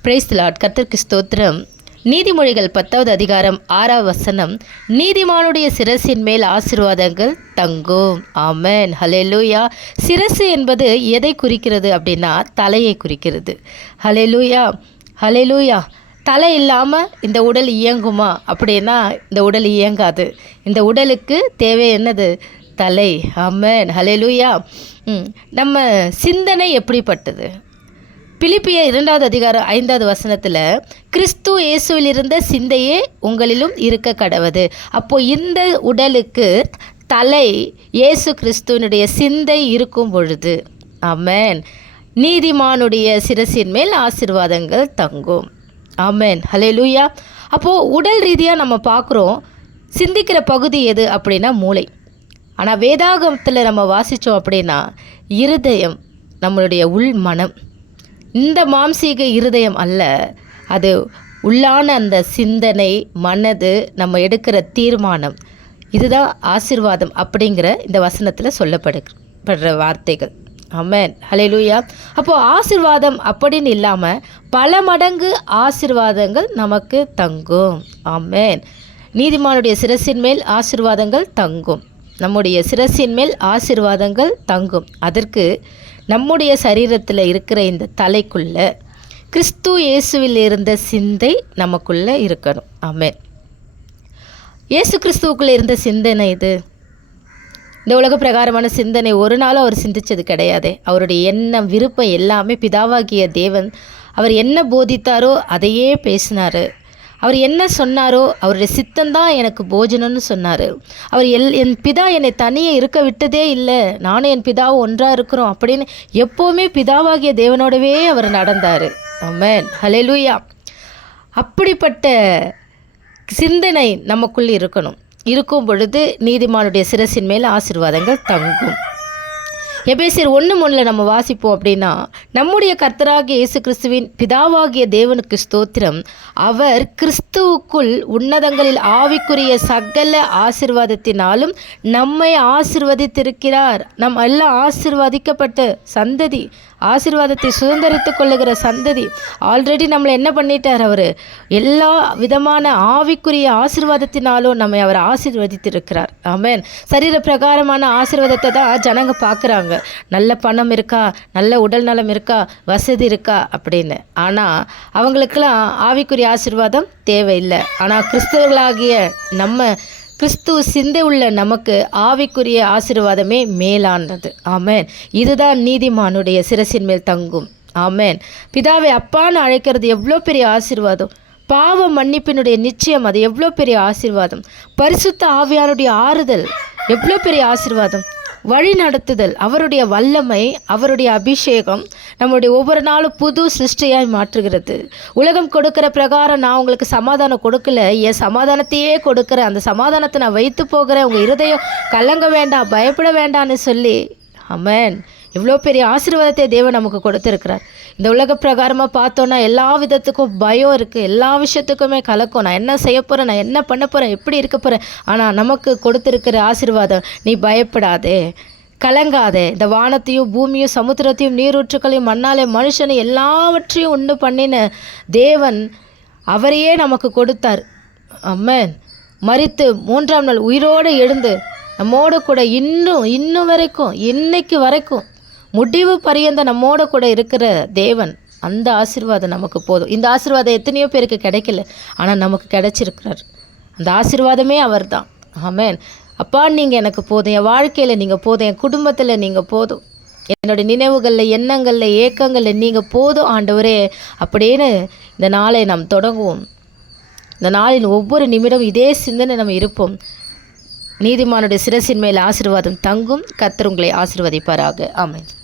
Praise the Lord. கர்த்தருக்கு ஸ்தோத்திரம். நீதிமொழிகள் 10வது அதிகாரம் 6வது வசனம், நீதிமானுடைய சிரசின் மேல் ஆசீர்வாதங்கள் தங்கும். ஆமென், ஹல்லேலூயா. சிரசு என்பது எதை குறிக்கிறது அப்படின்னா தலையை குறிக்கிறது. ஹல்லேலூயா, ஹல்லேலூயா. தலை இல்லாமல் இந்த உடல் இயங்குமா அப்படின்னா இந்த உடல் இயங்காது. இந்த உடலுக்கு தேவை என்னது? தலை. ஆமென், ஹல்லேலூயா. நம்ம சிந்தனை எப்படிப்பட்டது? பிலிப்பியர் 2வது அதிகாரம் 5வது வசனத்தில், கிறிஸ்து இயேசுவில் இருந்த சிந்தையே உங்களிலும் இருக்க கடவது. அப்போது இந்த உடலுக்கு தலை இயேசு கிறிஸ்துவனுடைய சிந்தை இருக்கும் பொழுது, ஆமென், நீதிமானுடைய சிரசின் மேல் ஆசீர்வாதங்கள் தங்கும். ஆமென், ஹல்லேலூயா. அப்போது உடல் ரீதியாக நம்ம பார்க்குறோம், சிந்திக்கிற பகுதி எது அப்படின்னா மூளை. ஆனால் வேதாகமத்தில் நம்ம வாசித்தோம் அப்படின்னா இருதயம், நம்மளுடைய உள் மனம். இந்த மாம்சீக இருதயம் அல்ல, அது உள்ளான அந்த சிந்தனை, மனது, நம்ம எடுக்கிற தீர்மானம். இதுதான் ஆசீர்வாதம் அப்படிங்கிற இந்த வசனத்தில் சொல்லப்படுற வார்த்தைகள். ஆமென், ஹல்லேலூயா. அப்போது ஆசீர்வாதம் அப்படின்னு இல்லாமல் பல மடங்கு ஆசீர்வாதங்கள் நமக்கு தங்கும். ஆமென். நீதிமானுடைய சிரசின் மேல் ஆசீர்வாதங்கள் தங்கும். நம்முடைய சிரசின் மேல் ஆசீர்வாதங்கள் தங்கும். அதற்கு நம்முடைய சரீரத்தில் இருக்கிற இந்த தலைக்குள்ள கிறிஸ்து இயேசுவில் இருந்த சிந்தை நமக்குள்ளே இருக்கணும். ஆமென். இயேசு கிறிஸ்துவுக்குள்ளே இருந்த சிந்தனை இது. இந்த உலக பிரகாரமான சிந்தனை ஒரு நாளும் அவர் சிந்தித்தது கிடையாது. அவருடைய எண்ணம், விருப்பம் எல்லாமே பிதாவாகிய தேவன் அவர் என்ன போதித்தாரோ அதையே பேசினார். அவர் என்ன சொன்னாரோ, அவருடைய சித்தம்தான் எனக்கு போஜனம்னு சொன்னார். அவர் என் பிதா என்னை தனியே இருக்க விட்டதே இல்லை, நானும் என் பிதாவும் ஒன்றாக இருக்கிறோம் அப்படின்னு எப்போவுமே பிதாவாகிய தேவனோடவே அவர் நடந்தார். ஆமென், ஹல்லேலூயா. அப்படிப்பட்ட சிந்தனை நமக்குள் இருக்கணும். இருக்கும் பொழுது நீதிமானுடைய சிரசின் மேல் ஆசீர்வாதங்கள் தங்கும். எபேசியர் 1:3 நம்ம வாசிப்போம் அப்படின்னா, நம்முடைய கர்த்தராகிய இயேசு கிறிஸ்துவின் பிதாவாகிய தேவனுக்கு ஸ்தோத்திரம், அவர் கிறிஸ்துவுக்குள் உன்னதங்களில் ஆவிக்குரிய சகல ஆசீர்வாதத்தினாலும் நம்மை ஆசீர்வதித்திருக்கிறார். நம்ம எல்லாம் ஆசீர்வதிக்கப்பட்ட சந்ததி, ஆசீர்வாதத்தை சுதந்திரித்து கொள்ளுகிற சந்ததி. ஆல்ரெடி நம்மளை என்ன பண்ணிட்டார்? அவர் எல்லா விதமான ஆவிக்குரிய ஆசீர்வாதத்தினாலும் நம்மை அவர் ஆசீர்வதித்திருக்கிறார். ஆமென். சரீர பிரகாரமான ஆசீர்வாதத்தை தான் ஜனங்க பார்க்குறாங்க. நல்ல பணம் இருக்கா, நல்ல உடல் நலம் இருக்கா, வசதி இருக்கா அப்படின்னு. ஆனால் அவங்களுக்கெல்லாம் ஆவிக்குரிய ஆசீர்வாதம் தேவையில்லை. ஆனால் கிறிஸ்தவர்களாகிய நம்ம, கிறிஸ்துவ சிந்தை உள்ள நமக்கு ஆவிக்குரிய ஆசீர்வாதமே மேலானது. ஆமென். இதுதான் நீதிமானுடைய சிரசின் மேல் தங்கும். ஆமென். பிதாவை அப்பான்னு அழைக்கிறது எவ்வளோ பெரிய ஆசீர்வாதம். பாவ மன்னிப்பினுடைய நிச்சயம், அது எவ்வளோ பெரிய ஆசீர்வாதம். பரிசுத்த ஆவியானுடைய ஆறுதல் எவ்வளோ பெரிய ஆசீர்வாதம். வழி நடத்துதல், அவருடைய வல்லமை, அவருடைய அபிஷேகம் நம்மளுடைய ஒவ்வொரு நாளும் புது சிருஷ்டியாய் மாற்றுகிறது. உலகம் கொடுக்கிற பிரகாரம் நான் உங்களுக்கு சமாதானம் கொடுக்கல, என் சமாதானத்தையே கொடுக்குறேன், அந்த சமாதானத்தை நான் வைத்து போகிறேன், உங்கள் இருதயம் கலங்க வேண்டாம், பயப்பட வேண்டாம்னு சொல்லி, ஆமென், இவ்வளோ பெரிய ஆசீர்வாதத்தை தேவன் நமக்கு கொடுத்துருக்கிறார். இந்த உலக பிரகாரமாக பார்த்தோன்னா எல்லா விதத்துக்கும் பயம் இருக்குது, எல்லா விஷயத்துக்குமே கலக்கும். நான் என்ன செய்ய போகிறேன், நான் என்ன பண்ண போகிறேன், எப்படி இருக்க போகிறேன். ஆனால் நமக்கு கொடுத்துருக்கிற ஆசீர்வாதம், நீ பயப்படாதே, கலங்காதே. இந்த வானத்தையும் பூமியும் சமுத்திரத்தையும் நீரூற்றுக்களையும் மண்ணாலே மனுஷனை எல்லாவற்றையும் உண்டு பண்ணின தேவன் அவரையே நமக்கு கொடுத்தார். ஆமென். மரித்து 3ஆம் நாள் உயிரோடு எழுந்து நம்மோட கூட இன்னும் வரைக்கும், இன்னைக்கு வரைக்கும் முடிவு பரியந்த நம்மோட கூட இருக்கிற தேவன். அந்த ஆசீர்வாதம் நமக்கு போதும். இந்த ஆசீர்வாதம் எத்தனையோ பேருக்கு கிடைக்கல, ஆனால் நமக்கு கிடைச்சிருக்கிறார். அந்த ஆசீர்வாதமே அவர் தான். ஆமென். அப்பா, நீங்கள் எனக்கு போதும், என் வாழ்க்கையில் நீங்கள் போதும், என் குடும்பத்தில் நீங்கள் போதும், என்னோடய நினைவுகளில், எண்ணங்களில், ஏக்கங்களில் நீங்கள் போதும் ஆண்டவரே அப்படின்னு இந்த நாளை நாம் தொடங்குவோம். இந்த நாளின் ஒவ்வொரு நிமிடம் இதே சிந்தனை நம்ம இருப்போம். நீதிமானுடைய சிரசின் மேல் ஆசீர்வாதம் தங்கும். கர்த்தர் உங்களை ஆசீர்வதிப்பாராக. ஆமென்.